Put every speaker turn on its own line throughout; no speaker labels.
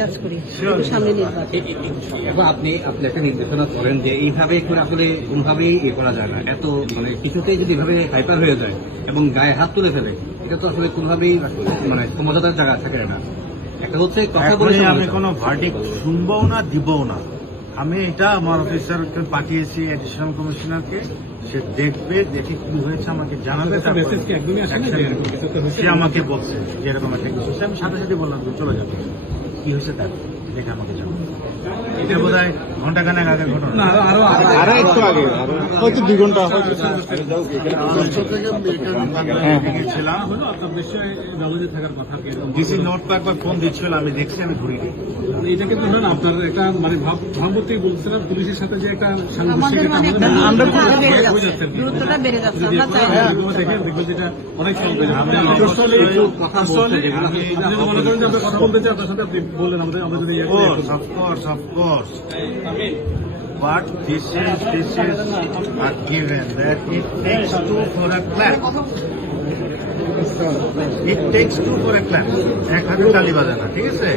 কাজ করি সামনে নির্বাচন
আপনি আপনি একটা নির্দেশনা করেন যে এইভাবে করে আসলে কোনভাবেই ইয়ে করা যায় না। এত মানে কিছুতেই যদি এভাবে হাইপার হয়ে যায় এবং গায়ে হাত তুলে ফেলে এটা তো আসলে কোনভাবেই মানে সমঝোতার জায়গা থাকে না। একটা হচ্ছে কথা বলে
আমি। কোনো ভার্ডিক শুনব না দিবও না। আমি এটা আমার অফিসারকে পাঠিয়েছি অ্যাডিশনাল কমিশনারকে সে দেখবে দেখে কি হয়েছে আমাকে জানাবে সে আমাকে বলছে যে এরকম একটা কিছু আমি সাথে সাথে বললাম চলে যাবে। কি হয়েছে দেখ দেখে আমাকে জানাবে এটা বোধ হয় ঘন্টাখানেক আগের ঘটনা।
আরও একটু আগে হয়তো দুই ঘণ্টা
ছিলাম ডিসি নোট তো একবার ফোন দিচ্ছিল আমি দেখছি আমি ঘুরিনি
এটাকে তো ধরেন আপনার একটা মানে ভাবতেই বলছিলাম পুলিশের সাথে যে একটা সাংঘর্ষিক
আমাদের মানে
আমাদের
বেড়ে যাচ্ছে আমরা চাই।
দেখেন অনেক
কথা বলতে
মনে কথা বলতে চাই আপনার সাথে আপনি বললেন আমাদের আমরা ইয়ে করি,
course, of course, of course. But this is this is a given that it takes two for a plan. It takes two for a plan. এক হাতে তালি বাজে না ঠিক আছে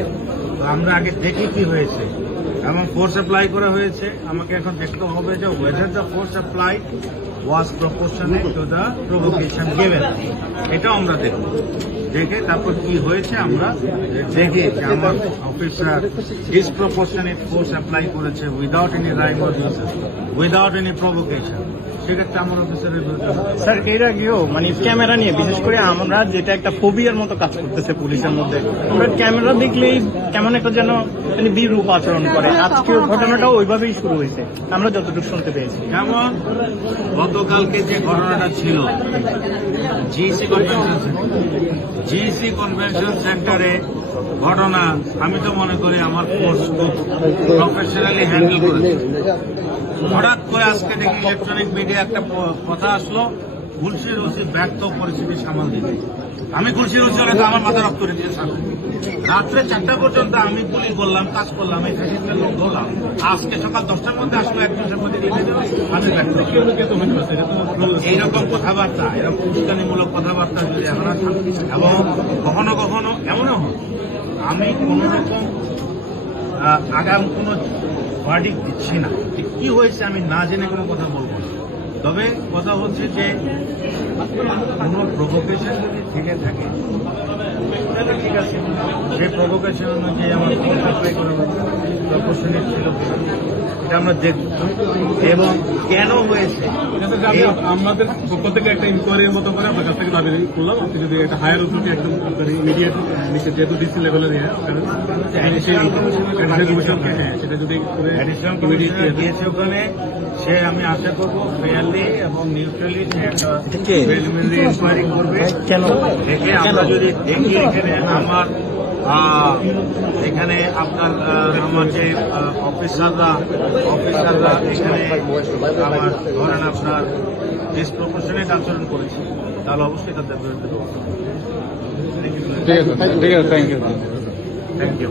তো আমরা আগে দেখি কি হয়েছে এবং ফোর্স অ্যাপ্লাই করা হয়েছে আমাকে এখন দেখতে হবে যে whether the force apply was proportionate to the provocation given এটাও আমরা দেখব দেখে তারপর কি হয়েছে আমরা দেখে যে আমার অফিসার ডিসপ্রপোর্শনেট ফোর্স অ্যাপ্লাই করেছে without any rhyme without any provocation সেক্ষেত্রে আমার অফিসারের বিরুদ্ধে হবে।
স্যার এর আগেও মানে ক্যামেরা নিয়ে বিশেষ করে আমরা যেটা একটা ফোবিয়ার মতো কাজ করতেছে পুলিশের মধ্যে আমরা ক্যামেরা দেখলেই কেমন একটা যেন মানে বিরূপ আচরণ করে। আজকে ঘটনাটাও ওইভাবেই শুরু হয়েছে আমরা যতটুকু শুনতে পেয়েছি।
যেমন গতকালকে যে ঘটনাটা ছিল জিসি কনভেনশন জিসি কনভেনশন সেন্টারে ঘটনা, আমি তো মনে করি আমার ফোর্স খুব প্রফেশনালি হ্যান্ডেল করেছে। হঠাৎ করে আজকে দেখি ইলেকট্রনিক মিডিয়া একটা কথা আসলো খুলশির ওসি ব্যর্থ পরিস্থিতি সামাল দিতে আমি খুলশির ওসি হলে আমার মাথা রক্ত দিয়ে সামনে রাত্রে চারটা পর্যন্ত আমি পুলিশ বললাম কাজ করলাম এই ফ্যাসিস্টের লোক ধরলাম। আজকে সকাল দশটার মধ্যে আসলো একজনের মধ্যে রিলিজ হলো, আমি ব্যর্থ। এইরকম কথাবার্তা এরকম উস্কানিমূলক কথাবার্তা যদি আর এবং কখনো কখনো এমনও হয় আমি কোন রকম আগাম কোনো ভার্ডিক দিচ্ছি না। কি হয়েছে আমি না জেনে কোনো কথা বলব তবে কথা হচ্ছে যে কোনো প্রভোকেশন যদি থেকে থাকে তাহলে ঠিক আছে। সেই প্রভোকেশন অনুযায়ী আমার অ্যাপ্লাই করা ছিল। এটা আমরা দেখব এবং কেন হয়েছে?
আমি আমাদের পক্ষ থেকে একটা ইনকোয়ারির মতো করে আপনার কাছ থেকে দাবি করলাম। আপনি যদি একটা হায়ার অথরিটি একদম ইমিডিয়েট নিচে যেহেতু ডিসি লেভেলের ইয়ে হ্যাঁ সেটা যদি
গিয়েছে ওখানে। সে আমি আশা করব ফেয়ারলি এবং নিউট্রালি একটা? প্রিলিমিনারি ইনকোয়ারি করবে।
কেন?
দেখে আমরা যদি দেখি এখানে আমার এখানে আপনার আমার যে অফিসাররা অফিসাররা এখানে আমার ধরেন আপনার ডিসপ্রপোর্শনেট আচরণ করেছে তাহলে অবশ্যই তাদের বিরুদ্ধে
ঠিক আছে ঠিক আছে থ্যাংক ইউ
থ্যাংক ইউ